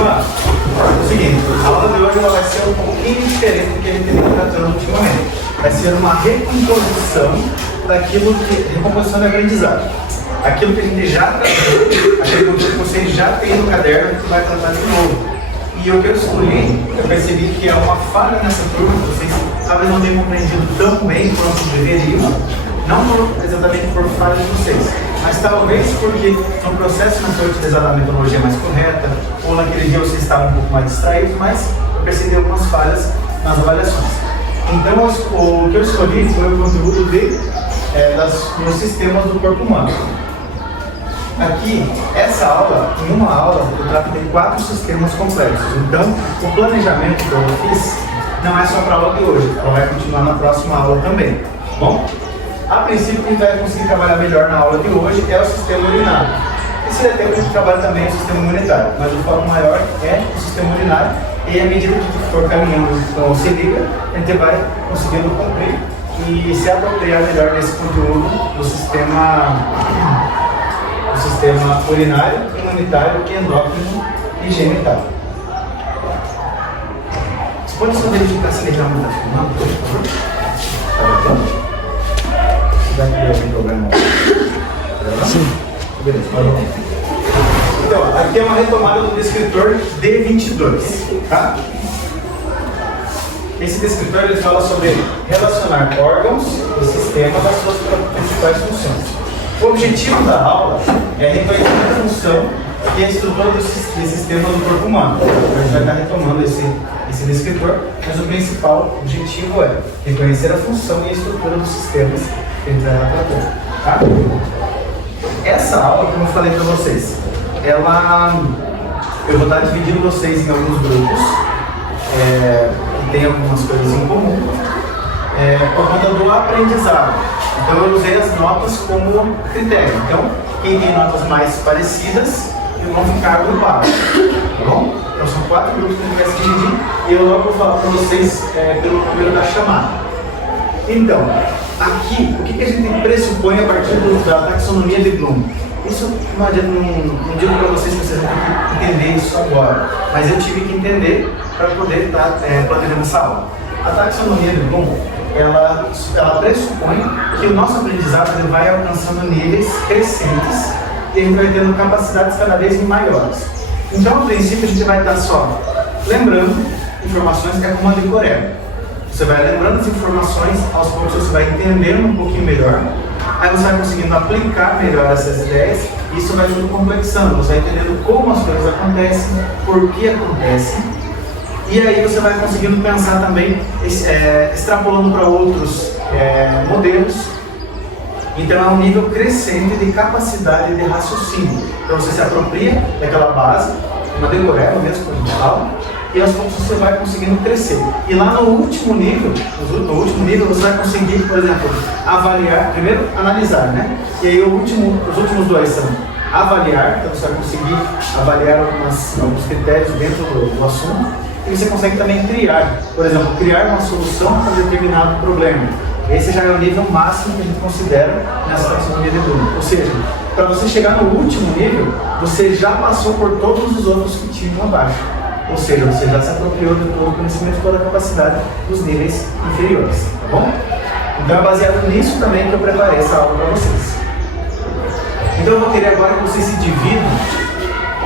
turma, é o seguinte, a aula de hoje ela vai ser um pouquinho diferente do que a gente tem tratando ultimamente. Vai ser uma recomposição daquilo que... recomposição de aprendizagem. Aquilo que a gente já tratou, aquilo que vocês já têm no caderno, que vai tratar de novo. E o que eu escolhi, eu percebi que é uma falha nessa turma, que vocês talvez não tenham compreendido tão bem quanto deveriam, não exatamente por falha de vocês, mas talvez porque no processo não foi utilizada a metodologia mais correta, ou naquele dia vocês estavam um pouco mais distraídos, mas eu percebi algumas falhas nas avaliações. Então o que eu escolhi foi o conteúdo dos sistemas do corpo humano. Aqui, essa aula, em uma aula, eu tratei 4 sistemas complexos. Então, o planejamento que eu fiz não é só para a aula de hoje, ela vai continuar na próxima aula também. Tá bom? A princípio, quem vai conseguir trabalhar melhor na aula de hoje é o sistema urinário. E se der tempo, a gente trabalha também o sistema imunitário, mas o foco maior é o sistema urinário. E à medida que for caminhando com o se liga, a gente vai conseguindo cumprir e se apropriar melhor desse conteúdo do sistema urinário, imunitário, endócrino e genital. Você pode só verificar se ele realmente está filmando, por favor? Está gravando? Se dá aqui algum problema? Sim. Beleza, parou. Então, aqui é uma retomada do descritor D22, tá? Esse descritor ele fala sobre relacionar órgãos e sistemas às suas principais funções. O objetivo da aula é reconhecer a função e a estrutura do sistema do corpo humano. A gente vai estar retomando esse descritor, mas o principal objetivo é reconhecer a função e a estrutura dos sistemas que a gente vai estar tratando. Tá? Essa aula, como eu falei para vocês, eu vou estar dividindo vocês em alguns grupos que tem algumas coisas em comum por conta do aprendizado. Então eu usei as notas como critério. Então, quem tem notas mais parecidas, vão ficar agrupados. Tá bom? Então são 4 grupos que a gente vai se dividir e eu logo vou falar para vocês pelo número da chamada. Então, aqui, o que a gente pressupõe a partir da taxonomia de Bloom? Isso não adianta, não digo para vocês que vocês vão ter que entender isso agora, mas eu tive que entender para poder estar planejando essa aula. A taxonomia de Bloom, ela pressupõe que o nosso aprendizado ele vai alcançando níveis crescentes e a gente vai tendo capacidades cada vez maiores. Então, a princípio, a gente vai estar só lembrando informações que é como a de Coreia. Você vai lembrando as informações, aos poucos você vai entendendo um pouquinho melhor, aí você vai conseguindo aplicar melhor essas ideias e isso vai tudo complexando, você vai entendendo como as coisas acontecem, por que acontecem. E aí você vai conseguindo pensar também, extrapolando para outros modelos. Então é um nível crescente de capacidade de raciocínio. Então você se apropria daquela base, uma decoreba mesmo, como a gente fala, e aos poucos você vai conseguindo crescer. E lá no último nível, você vai conseguir, por exemplo, avaliar, primeiro analisar, né? E aí os últimos 2 são avaliar, então você vai conseguir avaliar alguns critérios dentro do assunto. E você consegue também criar, por exemplo, criar uma solução para determinado problema. Esse já é o nível máximo que a gente considera nessa taxonomia de Bloom. Ou seja, para você chegar no último nível, você já passou por todos os outros que tinham abaixo. Ou seja, você já se apropriou de todo o conhecimento e toda a capacidade dos níveis inferiores. Tá bom? Então é baseado nisso também que eu preparei essa aula para vocês. Então eu vou querer agora que vocês se dividam.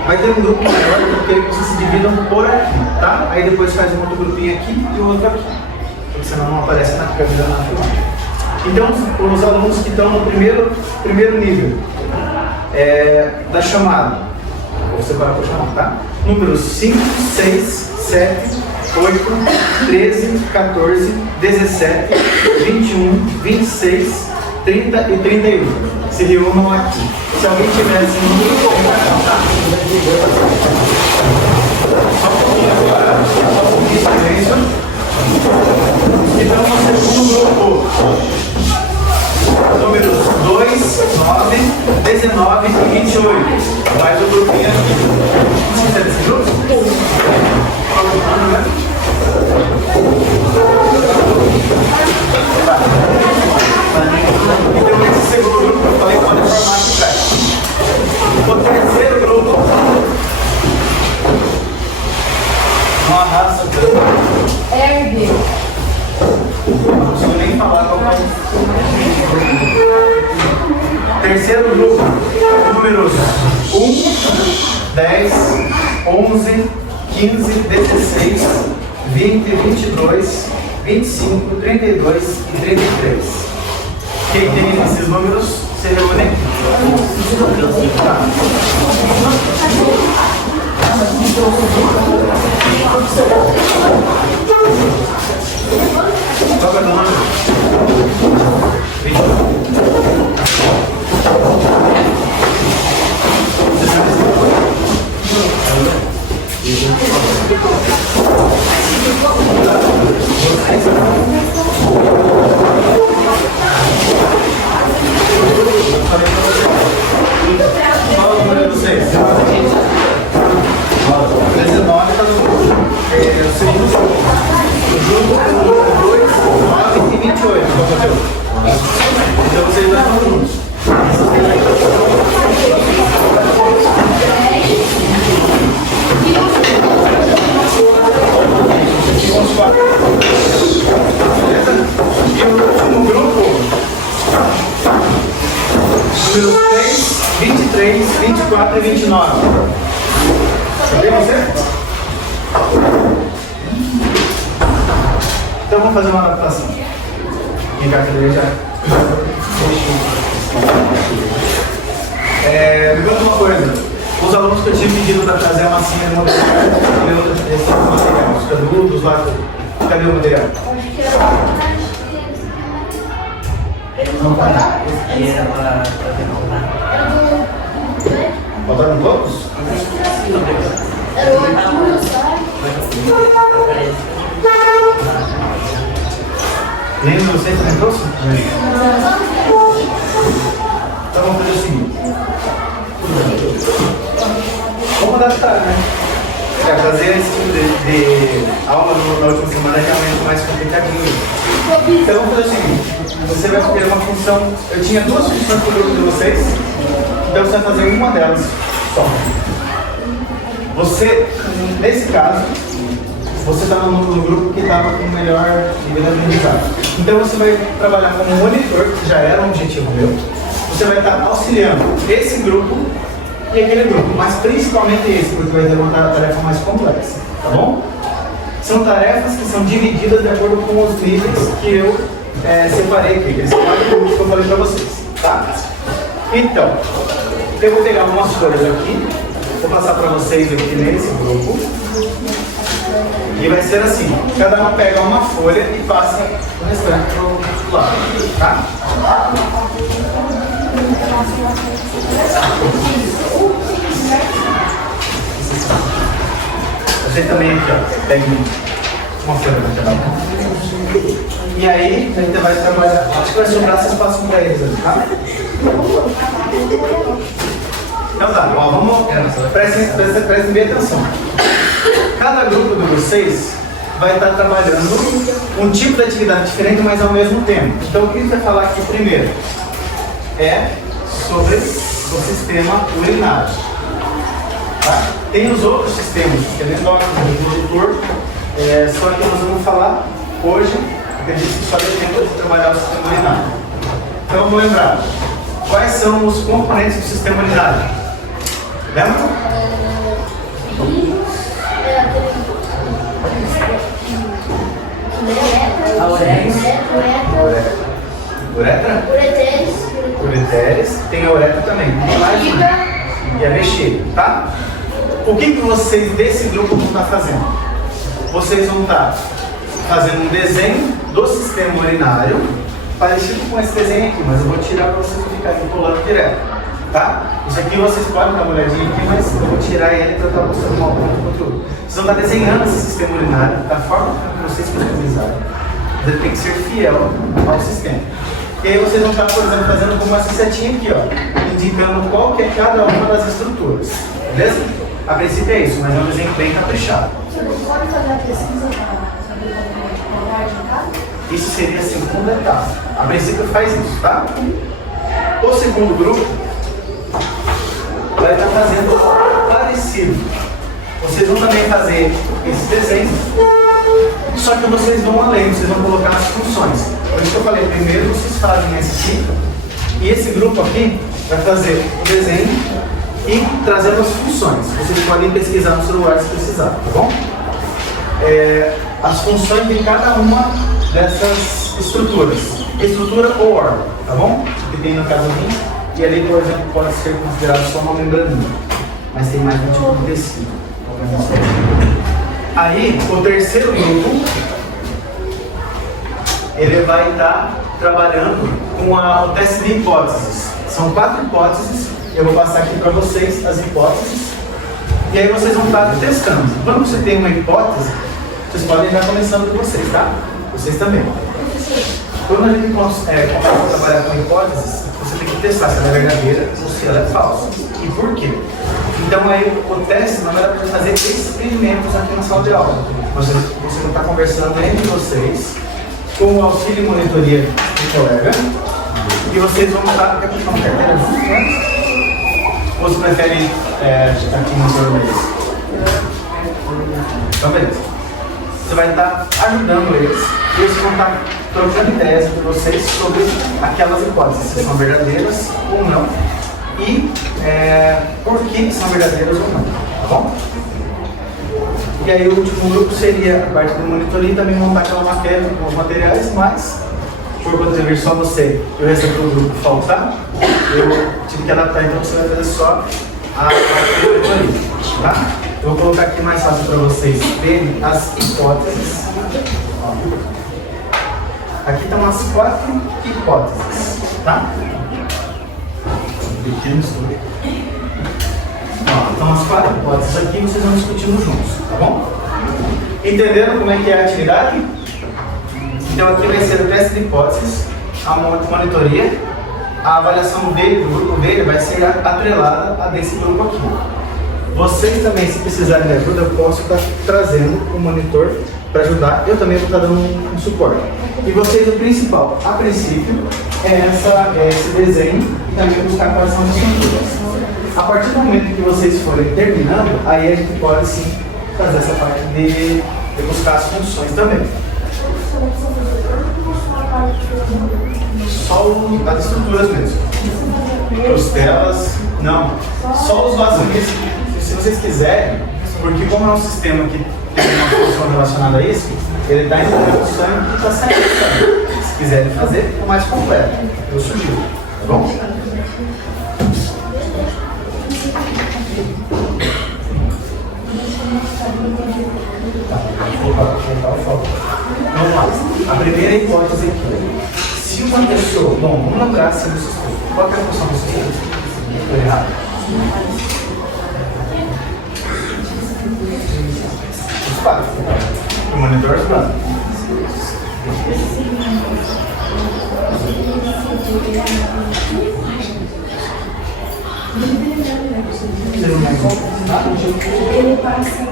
Vai ter um grupo maior, eu vou querer que vocês se dividam por aqui, tá? Aí depois faz um outro grupinho aqui e outro aqui. Porque senão não aparece na câmera na filmagem. Então, os alunos que estão no primeiro nível da chamada, vou separar por chamada, tá? Números 5, 6, 7, 8, 13, 14, 17, 21, 26, 30 e 31. Se reúnam aqui. Se alguém tiver esse número, tá? Só um pouquinho agora, só um pouquinho de silêncio. Então, no segundo grupo, números 2, 9, 19 e 28. Mais o grupinho aqui. Você entende esse grupo? Então, esse segundo grupo que eu falei pode formar aqui. O terceiro grupo Terceiro grupo, números 1, 10, 11, 15, 16, 20, 22, 25, 32 e 33. Quem tem esses números se reúne aqui. Tá. Qual é o número? 20. Qual é o número de vocês? 19 está no grupo. O segundo grupo, 2, 9 e 28. Qual é o teu? Então vocês já estão juntos. Vamos lá. Beleza? E o último grupo, número 3, 23, 24 e 29. Cadê você? Então vamos fazer uma adaptação. Quem vai fazer já? Me conta uma coisa. Os alunos que eu tinha pedido para trazer a massinha de material, os canudos lá, cadê o material? Não tá. Faltaram todos? Nem você também trouxe? Então vamos fazer o seguinte. Vamos adaptar, né? Fazer esse tipo de aula na última semana é realmente mais complicadinho. Então vamos fazer o seguinte. Você vai ter uma função. Eu tinha duas funções para o grupo de vocês. Então você vai fazer uma delas só. Você, nesse caso, você está no grupo que estava com o melhor nível de aprendizado. Então você vai trabalhar como monitor, que já era um objetivo meu. Você vai estar auxiliando esse grupo e aquele grupo, mas principalmente esse, porque vai ter uma tarefa mais complexa, tá bom? São tarefas que são divididas de acordo com os níveis que eu separei aqui, aqueles 4 grupos que eu falei para vocês, tá? Então, eu vou pegar umas folhas aqui, vou passar para vocês aqui nesse grupo. E vai ser assim, cada um pega uma folha e passa o restante para o outro lado, tá? Você também aqui, ó, pega uma folha para cada um. E aí, a gente vai trabalhar, acho que vai sobrar, vocês passam para eles ali, tá? Então tá, ó, vamos, prestem bem atenção. Cada grupo de vocês vai estar trabalhando um tipo de atividade diferente, mas ao mesmo tempo. Então o que a gente vai falar aqui primeiro é sobre o sistema urinário. Tá? Tem os outros sistemas, que é endócrino, reprodutor, só que nós vamos falar hoje, acredito que só deu tempo de trabalhar o sistema urinário. Então vamos lembrar, quais são os componentes do sistema urinário? Lembra? Uretra? Ureteres. Tem a uretra também. E a bexiga, tá? O que vocês desse grupo vão estar fazendo? Vocês vão estar fazendo um desenho do sistema urinário, parecido com esse desenho aqui, mas eu vou tirar para vocês não ficarem pulando direto, tá? Isso aqui vocês podem dar uma olhadinha aqui, mas eu vou tirar ele para estar mostrando uma outra conteúdo. Vocês vão estar desenhando esse sistema urinário da forma que vocês customizaram. Você tem que ser fiel ao sistema. E aí vocês vão estar, por exemplo, fazendo como essa setinha aqui, ó, indicando qual que é cada uma das estruturas, beleza? A princípio é isso, mas é um desenho bem caprichado. Você não pode fazer a pesquisa para saber como é de casa? Isso seria a segunda etapa. A princípio faz isso, tá? O segundo grupo vai estar fazendo parecido. Vocês vão também fazer esse desenho Só que vocês vão além, vocês vão colocar as funções. Por isso que eu falei, primeiro vocês fazem esse aqui, e esse grupo aqui vai fazer o desenho e trazendo as funções. Vocês podem pesquisar no celular se precisar, tá bom? As funções de cada uma dessas estruturas. Estrutura ou órgão, tá bom? Que tem no caso aqui. E ali, por exemplo, pode ser considerado só uma membraninha. Mas tem mais um tipo de tecido. Aí, o terceiro grupo, ele vai estar trabalhando com o teste de hipóteses. São 4 hipóteses. Eu vou passar aqui para vocês as hipóteses. E aí vocês vão estar testando. Quando você tem uma hipótese, vocês podem estar começando com vocês, tá? Vocês também. Quando a gente começa a trabalhar com hipóteses, você tem que testar se ela é verdadeira ou se ela é falsa. E por quê? Então aí o teste, na verdade, é fazer experimentos aqui na sala de aula. Você vai estar conversando entre vocês, com o auxílio e monitoria do colega, e vocês vão estar... Quer puxar uma carteira junto, né? Ou você prefere ficar aqui no seu mês? Então, beleza. Você vai estar ajudando eles, e eles vão estar trocando ideias entre vocês sobre aquelas hipóteses, se são verdadeiras ou não, e por que são verdadeiras ou não, tá bom? E aí o último grupo seria a parte do monitoria e também montar aquela matéria com os materiais, mas por conta de vir só você e o resto do grupo faltar, eu tive que adaptar, então você vai fazer só a monitoria, tá? Eu vou colocar aqui mais fácil para vocês verem as hipóteses. Aqui estão as 4 hipóteses, tá? Então as 4 hipóteses aqui vocês vão discutindo juntos, tá bom? Entenderam como é que é a atividade? Então aqui vai ser o teste de hipóteses, a monitoria, a avaliação dele, do grupo dele, vai ser atrelada a desse grupo aqui. Vocês também, se precisarem de ajuda, eu posso estar trazendo um monitor para ajudar. Eu também vou estar dando um suporte. E vocês, o principal, a princípio, é esse desenho e também buscar quais são as estruturas. A partir do momento que vocês forem terminando, aí a gente pode sim fazer essa parte de buscar as funções também. Só as estruturas mesmo. Costelas, não. Só os vasinhos. Se vocês quiserem, porque como é um sistema que tem uma função relacionada a isso, ele está entrando o sangue e está saindo do sangue. Se quiserem fazer, é mais completo. Eu sugiro, tá bom? Vamos lá. A primeira hipótese aqui. Se uma pessoa... Bom, vamos lembrar se do sistema. Qual é a função do sistema? Estou errado. Espaço. O monitor espaço. Ele passa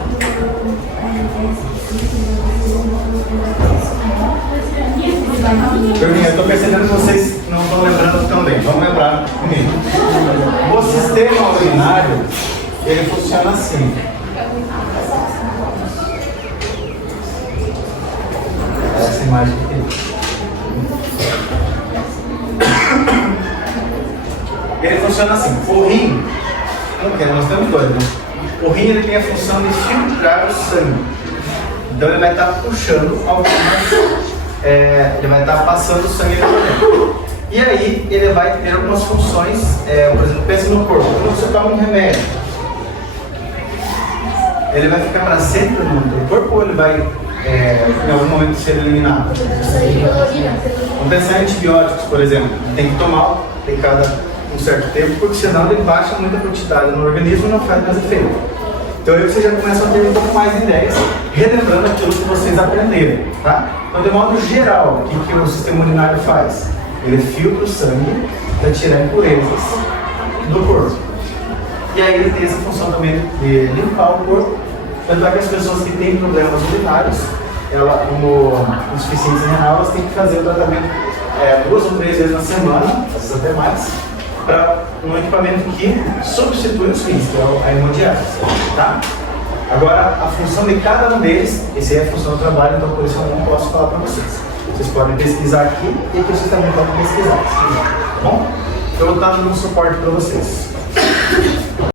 Eu estou percebendo que vocês não estão lembrando tão bem. Vamos lembrar comigo. O sistema urinário, ele funciona assim. Essa imagem aqui. Ele funciona assim. O rim, nós temos dois, né? O rim ele tem a função de filtrar o sangue. Então ele vai estar puxando algumas, ele vai estar passando o sangue por dentro. E aí ele vai ter algumas funções, por exemplo, pensa no corpo. Quando você toma um remédio, ele vai ficar para sempre no corpo ou ele vai em algum momento ser eliminado? Vamos pensar em antibióticos, por exemplo. Tem que tomar em cada um certo tempo, porque senão ele baixa muita quantidade no organismo e não faz mais efeito. Então aí vocês já começam a ter um pouco mais de ideias, relembrando aquilo que vocês aprenderam, tá? Então, de modo geral, o que o sistema urinário faz? Ele filtra o sangue para tirar impurezas do corpo. E aí ele tem essa função também de limpar o corpo. Tanto é que as pessoas que têm problemas urinários, como insuficiência renal, elas têm que fazer o tratamento 2 ou 3 vezes na semana, às vezes até mais, para um equipamento que substitui os rins, que é a hemodiálise, tá? Agora, a função de cada um deles, essa é a função do trabalho, então por isso eu não posso falar para vocês. Vocês podem pesquisar aqui e aqui vocês também podem pesquisar, se quiser, tá bom? Eu vou estar dando um suporte para vocês.